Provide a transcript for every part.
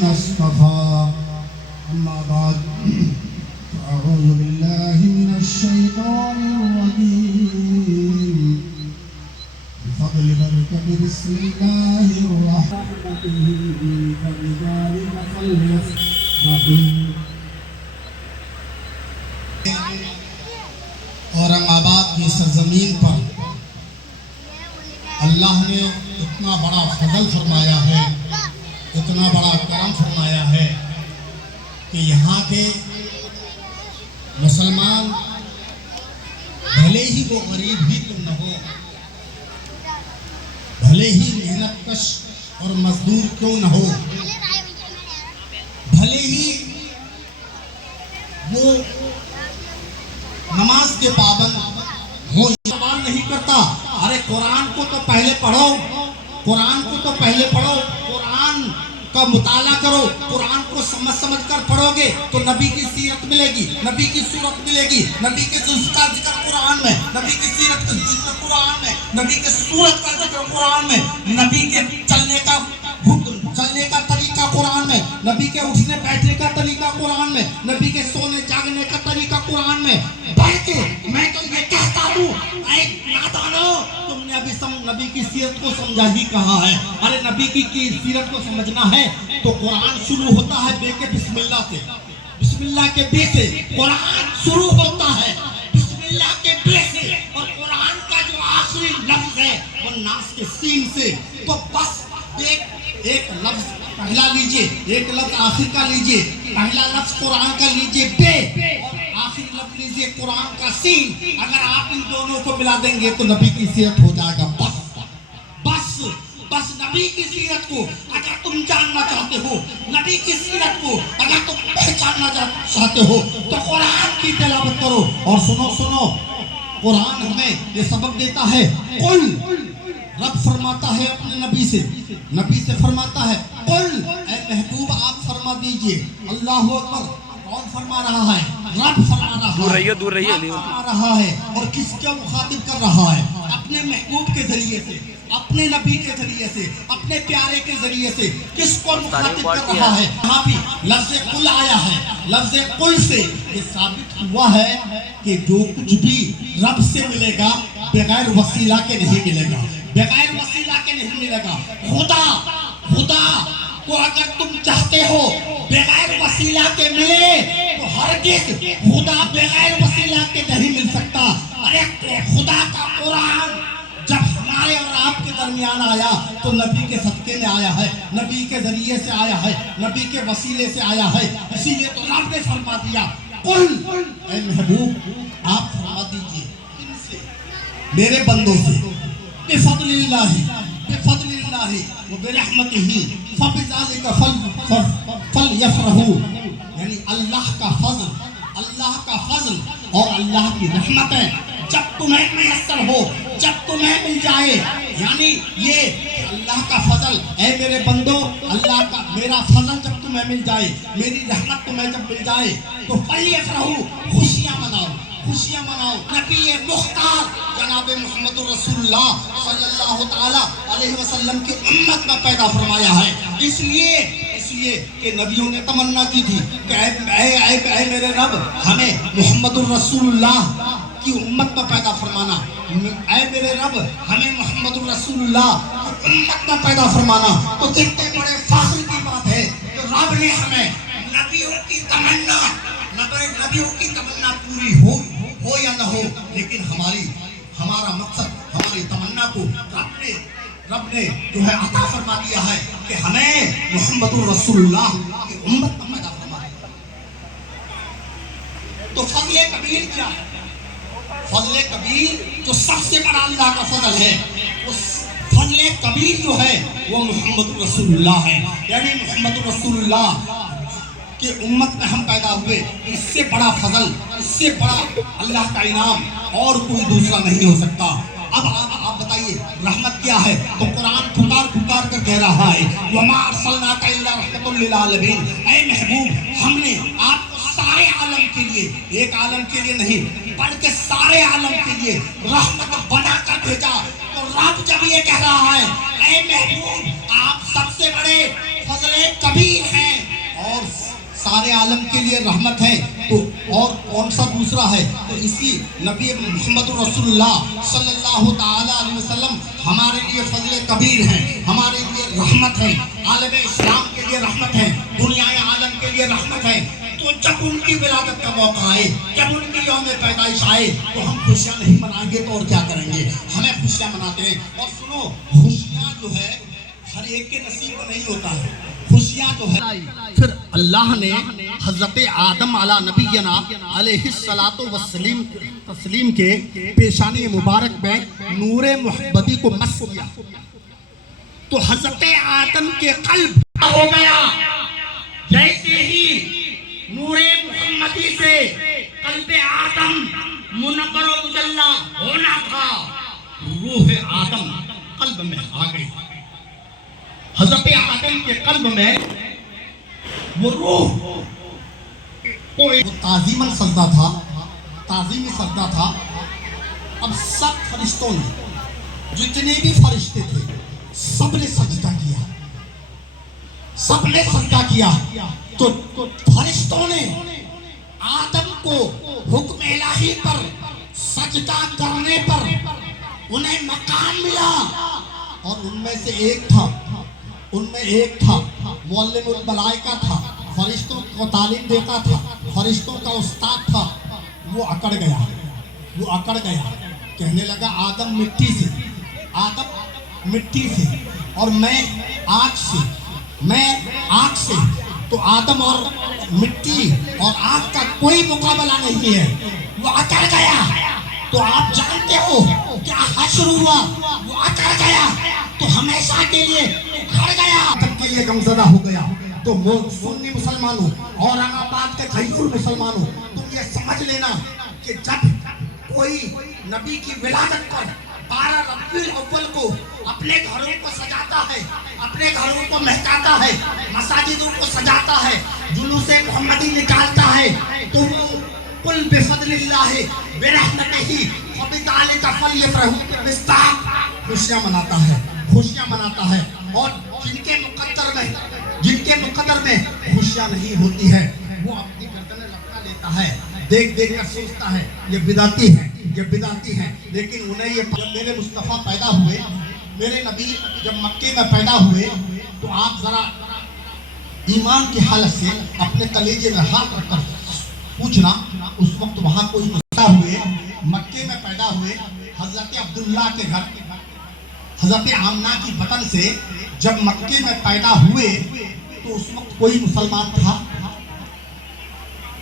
اصطفى أما بعد أعوذ بالله من الشيطان الرجيم بفضل بركة بسم الله الرحمن الرحيم فبذلك فليفرحوا. اورنگ آباد کی سرزمین پر اللہ نے اتنا بڑا فضل فرمایا ہے، اتنا بڑا کرم فرمایا ہے کہ یہاں کے مسلمان بھلے ہی وہ غریب ہی کیوں نہ ہو، بھلے ہی محنت کش اور مزدور کیوں نہ ہو، بھلے ہی وہ نماز کے پابند ہو، سوال نہیں کرتا ارے قرآن کو تو پہلے پڑھو، قرآن کو تو پہلے پڑھو، قرآن کا مطالعہ کرو، قرآن کو سمجھ کر پڑھو گے تو نبی کی سیرت ملے گی، نبی کی صورت ملے گی، نبی کے جز کا ذکر قرآن میں، نبی کی سیرت کا ذکر قرآن میں، نبی کے صورت کا ذکر قرآن میں، نبی کے چلنے کا حکم، چلنے کا طریقہ قرآن میں، نبی کے اٹھنے بیٹھنے کا طریقہ قرآن میں، نبی کے سونے جاگنے کا طریقہ قرآن میں. بلکہ میں تو یہ کہتا ہوں اے نادانو، تم نے ابھی نبی کی سیرت کو سمجھا ہی کہا ہے. ارے نبی کی سیرت کو سمجھنا ہے تو قرآن شروع ہوتا ہے بے کے بسم اللہ سے، بسم اللہ کے بے سے قرآن شروع ہوتا ہے، بسم اللہ کے بے سے، اور قرآن کا جو آخری لفظ ہے وہ ناس کے سین سے. تو بس ایک لفظ پہلا لیجئے، ایک لفظ آخر کا لیجئے، پہلا لفظ قرآن کا لیجئے بے، اور آخر لفظ لیجئے قرآن کا سین. اگر آپ ان دونوں کو ملا دیں گے تو نبی کی سیرت ہو جائے گا. بس نبی کی سیرت کو اگر تم جاننا چاہتے ہو، نبی کی سیرت کو اگر تم پہچاننا چاہتے ہو تو قرآن کی تلاوت کرو. اور سنو قرآن ہمیں یہ سبق دیتا ہے، قل، رب فرماتا ہے اپنے نبی سے فرماتا ہے قل، اے محبوب آپ فرما دیجئے. اللہ اکبر. کون فرما رہا ہے؟ رب فرما رہا ہے، دور رہیے فرما رہا ہے. اور کس کو مخاطب کر رہا ہے؟ اپنے محبوب کے ذریعے سے، اپنے نبی کے ذریعے سے، اپنے پیارے کے ذریعے سے کس کو مخاطب کر رہا ہے؟ یہاں بھی لفظ قل آیا ہے. لفظ قل سے یہ ثابت ہوا ہے کہ جو کچھ بھی رب سے ملے گا بغیر وسیلہ کے نہیں ملے گا، بغیر وسیلہ کے نہیں ملے گا. خدا کو اگر تم چاہتے ہو بغیر وسیلہ کے ملے تو ہرگز خدا بغیر وسیلہ کے نہیں مل سکتا. ارے خدا کا قرآن جب ہمارے اور آپ کے درمیان آیا تو نبی کے صدقے میں آیا ہے، نبی کے ذریعے سے آیا ہے، نبی کے وسیلے سے آیا ہے. اسی لیے تو رب نے فرما دیا قل، اے محبوب آپ فرما دیجئے میرے بندوں سے بفضل اللہ وبرحمتہ فبذلک فلیفرحوا. یعنی اللہ کا فضل اور اللہ کی رحمتیں جب تمہیں میسر ہو، جب تمہیں مل جائے، یعنی یہ اللہ کا فضل، اے میرے بندو، اللہ کا میرا فضل جب تمہیں مل جائے، میری رحمت تمہیں جب مل جائے تو فلیفرحوا، خوشیاں مناؤ. نبی مختار جناب محمد رسول اللہ صلی اللہ تعالی علیہ وسلم کی امت میں پیدا فرمایا ہے. اس لیے کہ نبیوں نے تمنا کی تھی کہ اے میرے رب ہمیں محمد الرسول اللہ کی امت میں پیدا فرمانا، اے میرے رب ہمیں محمد الرسول اللہ کی امت میں پیدا فرمانا. تو کتنے بڑے فخر کی بات ہے کہ رب نے ہمیں نبیوں کی تمنا پوری ہو یا نہ ہو، لیکن ہمارا مقصد، ہماری تمنا کو رب نے جو ہے عطا فرما دیا ہے کہ ہمیں محمد الرسول اللہ کی امت میں پیدا فرمایا. تو فضل کبیر کیا ہے؟ فضل کبیر جو سب سے بڑا اللہ کا فضل ہے، اس فضل کبیر جو ہے وہ محمد الرسول اللہ ہے. یعنی محمد الرسول اللہ کہ امت میں ہم پیدا ہوئے، اس سے بڑا فضل، اس سے بڑا اللہ کا انعام اور کوئی دوسرا نہیں ہو سکتا. اب آپ بتائیے رحمت کیا ہے؟ تو قرآن پکار کر کہہ رہا ہے وَمَا أَرْسَلْنَاكَ إِلَّا رَحْمَةً لِّلْعَالَمِينَ. اے محبوب ہم نے آپ کو سارے عالم کے لیے، ایک عالم کے لیے نہیں بلکہ سارے عالم کے لیے رحمت بنا کر بھیجا. تو رب جب یہ کہہ رہا ہے اے محبوب آپ سب سے بڑے فضل کبیر ہیں، سارے عالم کے لیے رحمت ہے تو اور کون سا دوسرا ہے؟ تو اسی نبی محمد رسول اللہ صلی اللہ تعالیٰ علیہ وسلم ہمارے لیے فضل کبیر ہیں، ہمارے لیے رحمت ہے، عالم اسلام کے لیے رحمت ہے، دنیا عالم کے لیے رحمت ہے۔ تو جب ان کی ولادت کا موقع آئے، جب ان کی یوم پیدائش آئے تو ہم خوشیاں نہیں منائیں گے تو اور کیا کریں گے؟ ہمیں خوشیاں مناتے ہیں۔ اور سنو، خوشیاں جو ہے ہر ایک کے نصیب میں نہیں ہوتا ہے، خوشیاں جو ہے پھر اللہ نے حضرت آدم علی نبینا علیہ الصلوۃ والسلام تسلیم کے پیشانی مبارک میں نور محمدی کو مس کیا تو حضرت آدم کے قلب ہو گیا، جیسے ہی نور محمدی سے قلب آدم منور و مجلی ہونا تھا، روح آدم قلب میں آ گئی۔ حضرت آدم کے قلب میں وہ روح کو تعظیماً سجدہ تھا، تعظیمی سجدہ تھا۔ اب سب فرشتوں نے، جتنے بھی فرشتے تھے، سب نے سجدہ کیا، سب نے سجدہ کیا۔ تو فرشتوں نے آدم کو حکم الہی پر سجدہ کرنے پر انہیں مقام ملا، اور ان میں سے ایک تھا، معلم الملائکہ تھا، فرشتوں کو تعلیم دیتا تھا، فرشتوں کا استاد تھا۔ وہ اکڑ گیا، کہنے لگا آدم مٹی سے اور میں آگ سے، تو آدم اور مٹی اور آگ کا کوئی مقابلہ نہیں ہے۔ وہ اکڑ گیا، تو آپ جانتے ہو کیا حشر ہوا؟ وہ اکڑ گیا تو ہمیشہ کے لیے اکھڑ گیا، آدم کے لیے غمزدہ ہو گیا۔ تو سنی مسلمانوں، اورنگ آباد کے غیور مسلمانوں، تم یہ سمجھ لینا کہ جب کوئی نبی کی ولادت پر 12 ربیع الاول کو اپنے گھروں کو سجاتا ہے، اپنے گھروں کو مہکاتا ہے، مساجدوں کو سجاتا ہے، جلوس محمدی نکالتا ہے، تو وہ قل بفضل اللہ برحمتہ فبذلک فلیفرحوا خوشیاں مناتا ہے۔ اور جن کے مقدر میں خوشیاں نہیں ہوتی ہے، وہ اپنی گردنیں لپٹا لیتا ہے، دیکھ کر سوچتا ہے یہ بدعتی ہے۔ لیکن انہیں یہ جب میرے مصطفیٰ پیدا ہوئے، میرے نبی جب مکے میں پیدا ہوئے، تو آپ ذرا ایمان کی حالت سے اپنے کلیجے میں ہاتھ رکھ کر پوچھنا، اس وقت وہاں کوئی مکے میں پیدا ہوئے، حضرت عبداللہ کے گھر، حضرت آمنہ کی بطن سے جب مکے میں پیدا ہوئے تو اس وقت کوئی مسلمان تھا؟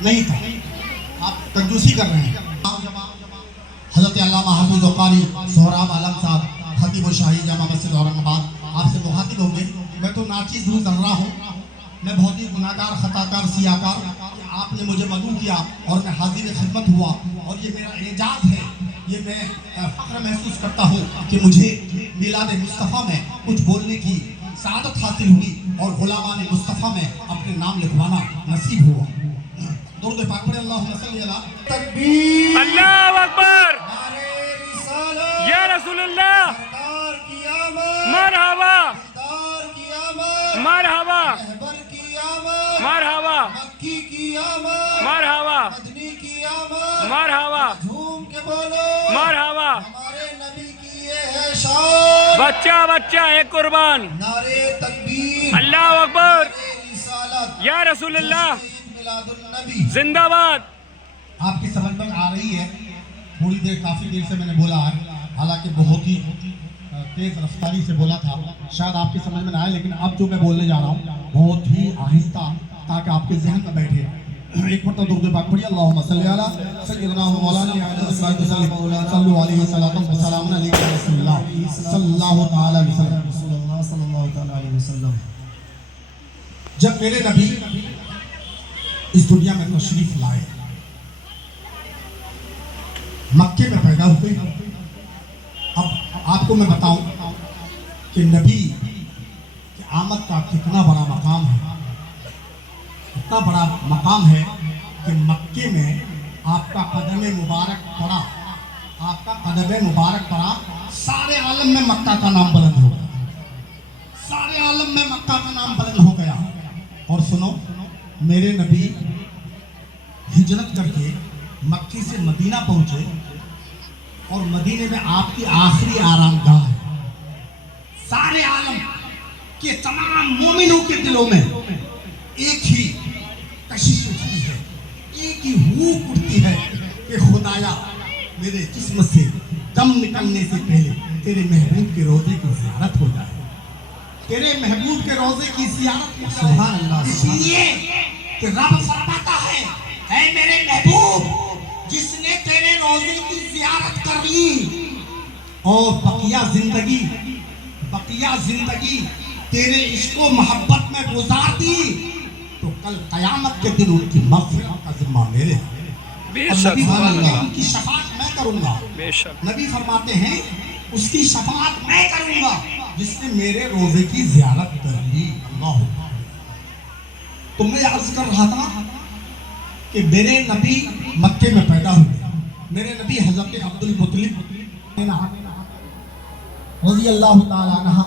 نہیں تھا۔ آپ کنجوسی کر رہے ہیں۔ حضرت علامہ حافظ و قاری سہراب عالم صاحب خطیب و شاہی جامع مسجد اورنگ آباد آپ سے مخاطب ہوں گے۔ میں تو ناچیز ہوں، ذرہ ہوں، میں بہت ہی گناہگار، خطاکار، سیاکار۔ آپ نے مجھے مدعو کیا اور میں حاضر خدمت ہوا، اور یہ میرا اعجاز ہے، یہ میں فخر محسوس کرتا ہوں کہ مجھے میلاد مصطفیٰ میں کچھ بولنے کی سعادت حاصل ہوئی اور غلامان مصطفیٰ میں اپنے نام لکھوانا نصیب ہوا۔ درود پاک پڑھیں، اللہم صلی علی تکبیر، اللہ اکبر، نعرہ رسالت، یا رسول اللہ، سردار کی آمد، مرحبا، دیدار کی آمد، مرحبا، رہبر کی آمد، مرحبا، مکی کی آمد، مرحبا، مدنی کی آمد، مرحبا، جھوم کے بولو، مرحبا، ہمارے نبی کی یہ ہے شان، بچہ ہے قربان، نعرہ تکبیر، اللہ اکبر، نعرہ رسالت، یا رسول اللہ، عید میلاد النبی۔ زندہ باد۔ آپ کی سمجھ میں آ رہی ہے؟ تھوڑی دیر، کافی دیر سے میں نے بولا ہے، حالانکہ بہت ہی تیز رفتاری سے بولا تھا، شاید آپ کی سمجھ میں نہ آئے، لیکن اب جو میں بولنے جا رہا ہوں بہت ہی آہستہ، تاکہ آپ کے ذہن میں بیٹھے۔ ایک مرتبہ درود پاک پڑھیے، اللہم صلی علی سیدنا و مولانا صلو علیہ وسلم وسلام علیہ رسول اللہ صلی اللہ تعالی علیہ وسلم۔ جب میرے نبی اس دنیا میں تشریف لائے، مکے میں پیدا ہوئے، اب آپ کو میں بتاؤں کہ نبی کی آمد کا کتنا بڑا مقام ہے، اتنا بڑا مقام ہے کہ مکے میں آپ کا قدم مبارک پڑا، سارے عالم میں مکہ کا نام بلند ہو گیا، سارے عالم میں مکہ کا نام بلند ہو گیا۔ اور سنو، میرے نبی ہجرت کر کے مکی سے مدینہ پہنچے اور مدینے میں آپ کی آخری آرام گاہ ہے. سارے عالم کے تمام مومنوں کے دلوں میں ایک ہی کشش اٹھتی ہے, ایک ہی ہوپ اٹھتی ہے کہ خدایا میرے جسم سے دم نکلنے سے پہلے تیرے محبوب کے روزے کی زیارت ہو جائے, تیرے محبوب کے روزے کی زیارت. سبحان اللہ. اس لیے کہ رب فرماتا ہے اے میرے محبوب جس نے تیرے روزے کی زیارت کر لی اور بقیہ زندگی تیرے عشق و محبت میں گزار دی تو کل قیامت کے دن ان کی مغفرت کا ذمہ میرے ہے. بے اور شک نبی سبحان فرماتے ہیں اللہ ان کی شفاعت میں کروں گا. بے شک نبی فرماتے ہیں اس کی شفاعت میں کروں گا جس نے میرے روزے کی زیارت کر لی. اللہ اکبر. تو میں عرض کر رہا تھا کہ میرے نبی مکے میں پیدا ہوئے. میرے نبی حضرت عبد المطلب رضی اللہ تعالیٰ عنہ